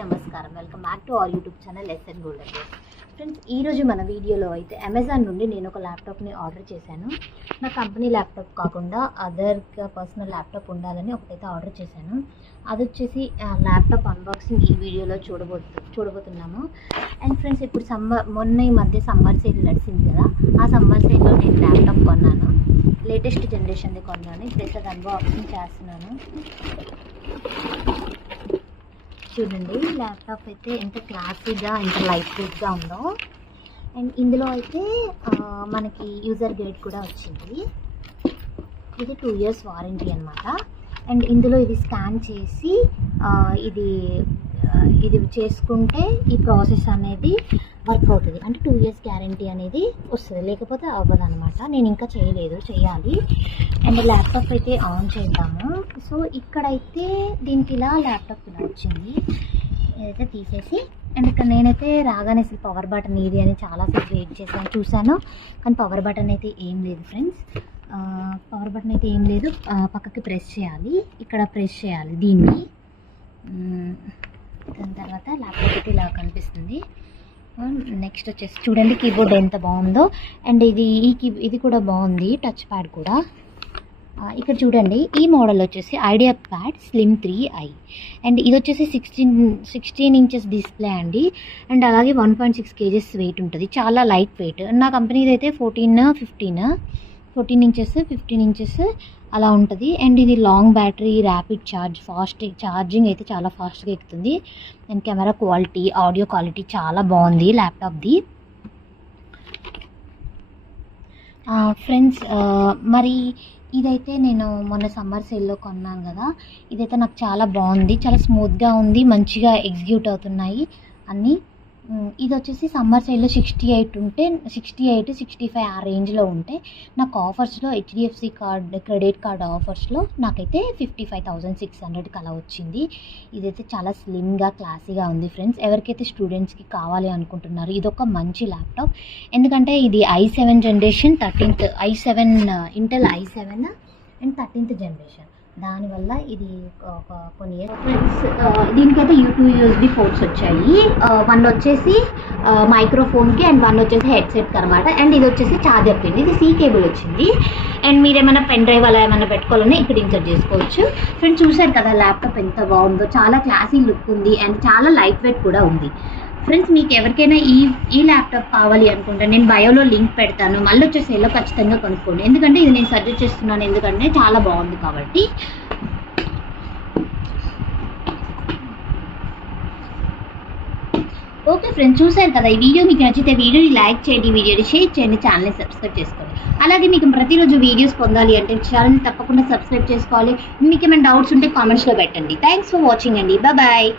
నమస్కారం. Welcome back to our YouTube channel SN golden days. Friends, ఈరోజు మన వీడియోలో అయితే అమెజాన్ నుండి నేను ఒక ల్యాప్టాప్ని ఆర్డర్ చేశాను. నా కంపెనీ ల్యాప్టాప్ కాకుండా అదర్ పర్సనల్ ల్యాప్టాప్ ఉండాలని ఒకటైతే ఆర్డర్ చేశాను. అది వచ్చేసి ల్యాప్టాప్ అన్బాక్సింగ్ ఈ వీడియోలో చూడబోతున్నాము. అండ్ ఫ్రెండ్స్, ఇప్పుడు మొన్న ఈ మధ్య సమ్మర్ సేల్ నడిచింది కదా, ఆ సమ్మర్ సేల్లో నేను ల్యాప్టాప్ కొన్నాను. లేటెస్ట్ జనరేషన్ది కొన్నాను. ఇప్పుడైతే అది అన్బాక్సింగ్ చేస్తున్నాను. చూడండి, ల్యాప్టాప్ అయితే ఎంత క్లాసీగా ఎంత లైట్ వెయిట్గా ఉందో. అండ్ ఇందులో అయితే మనకి యూజర్ గైడ్ కూడా వచ్చింది. ఇది 2 years వారంటీ అనమాట. అండ్ ఇందులో ఇది స్కాన్ చేసి ఇది చేసుకుంటే ఈ ప్రాసెస్ అనేది వర్క్ అవుతుంది. అంటే 2 years గ్యారంటీ అనేది వస్తుంది, లేకపోతే అవ్వదు అనమాట. నేను ఇంకా చేయాలి. అండ్ ల్యాప్టాప్ అయితే ఆన్ చేద్దాము. సో ఇక్కడైతే దీనికి ఇలా ల్యాప్టాప్ ఇలా వచ్చింది. ఇదైతే తీసేసి, అండ్ ఇక్కడ నేనైతే రాగానే అసలు పవర్ బటన్ ఇది అని చాలాసేపు వెయిట్ చేశాను, చూశాను. కానీ పవర్ బటన్ అయితే ఏం లేదు ఫ్రెండ్స్. పవర్ బటన్ అయితే ఏం లేదు. పక్కకి ప్రెస్ చేయాలి, ఇక్కడ ప్రెస్ చేయాలి దీన్ని. దాని తర్వాత ల్యాప్టాప్ అయితే ఇలా కనిపిస్తుంది. నెక్స్ట్ వచ్చేసి చూడండి కీబోర్డ్ ఎంత బాగుందో. అండ్ ఇది కూడా బాగుంది, టచ్ ప్యాడ్ కూడా. ఇక్కడ చూడండి, ఈ మోడల్ వచ్చేసి idea pad slim 3i. And ఇది వచ్చేసి 16 inches డిస్ప్లే అండి. అండ్ అలాగే 1.6 kgs వెయిట్ ఉంటుంది, చాలా లైట్ వెయిట్. నా కంపెనీది అయితే 14 inches 15 inches అలా ఉంటుంది. అండ్ ఇది long battery, rapid charge, fast charging అయితే చాలా ఫాస్ట్గా ఎక్కుతుంది. And camera quality, audio quality చాలా బాగుంది ల్యాప్టాప్ది. ఫ్రెండ్స్, మరి ఇదైతే నేను మొన్న సమ్మర్ సేల్లో కొన్నాను కదా, ఇదైతే నాకు చాలా బాగుంది, చాలా స్మూత్గా ఉంది, మంచిగా ఎగ్జిక్యూట్ అవుతున్నాయి అన్నీ. ఇది వచ్చేసి సమ్మర్ సేల్లో 65 ఆ రేంజ్లో ఉంటే నాకు ఆఫర్స్లో హెచ్డిఎఫ్సి క్రెడిట్ కార్డ్ ఆఫర్స్లో నాకైతే 55,600కి అలా వచ్చింది. ఇదైతే చాలా స్లిమ్గా క్లాసీగా ఉంది ఫ్రెండ్స్. ఎవరికైతే స్టూడెంట్స్కి కావాలి అనుకుంటున్నారు, ఇది ఒక మంచి ల్యాప్టాప్. ఎందుకంటే ఇది i7 generation, Intel i7 and 13th generation. దానివల్ల ఇది కొన్ని ఇయర్స్. ఫ్రెండ్స్, దీనికైతే USB పోర్ట్స్ వచ్చాయి. వన్ వచ్చేసి మైక్రోఫోన్కి అండ్ వన్ వచ్చేసి హెడ్సెట్కి అనమాట. అండ్ ఇది వచ్చేసి ఛార్జర్ పిన్. ఇది C కేబుల్ వచ్చింది. అండ్ మీరు ఏమైనా పెన్ డ్రైవ్ అలా ఏమైనా పెట్టుకోవాలన్నా ఇక్కడ ఇన్సర్ట్ చేసుకోవచ్చు. ఫ్రెండ్స్, చూసారు కదా ల్యాప్టాప్ ఎంత బాగుందో, చాలా క్లాసీ లుక్ ఉంది అండ్ చాలా లైట్ వెయిట్ కూడా ఉంది. ఫ్రెండ్స్, మీకు ఎవరికైనా ఈ ల్యాప్టాప్ కావాలి అనుకుంటే నేను బయోలో లింక్ పెడతాను. మళ్ళీ వచ్చేసి ఎలా ఖచ్చితంగా కొనుక్కోండి, ఎందుకంటే ఇది నేను సజెస్ట్ చేస్తున్నాను, ఎందుకంటే చాలా బాగుంది కాబట్టి. ఓకే ఫ్రెండ్స్, చూసారు కదా, ఈ వీడియో మీకు నచ్చితే వీడియోని లైక్ చేయండి, వీడియోని షేర్ చేయండి, ఛానల్ని సబ్స్క్రైబ్ చేసుకోండి. అలాగే మీకు ప్రతిరోజు వీడియోస్ పొందాలి అంటే ఛానల్ని తప్పకుండా సబ్స్క్రైబ్ చేసుకోవాలి. మీకు ఏమైనా డౌట్స్ ఉంటే కామెంట్స్లో పెట్టండి. థ్యాంక్స్ ఫర్ వాచింగ్ అండి. బాయ్.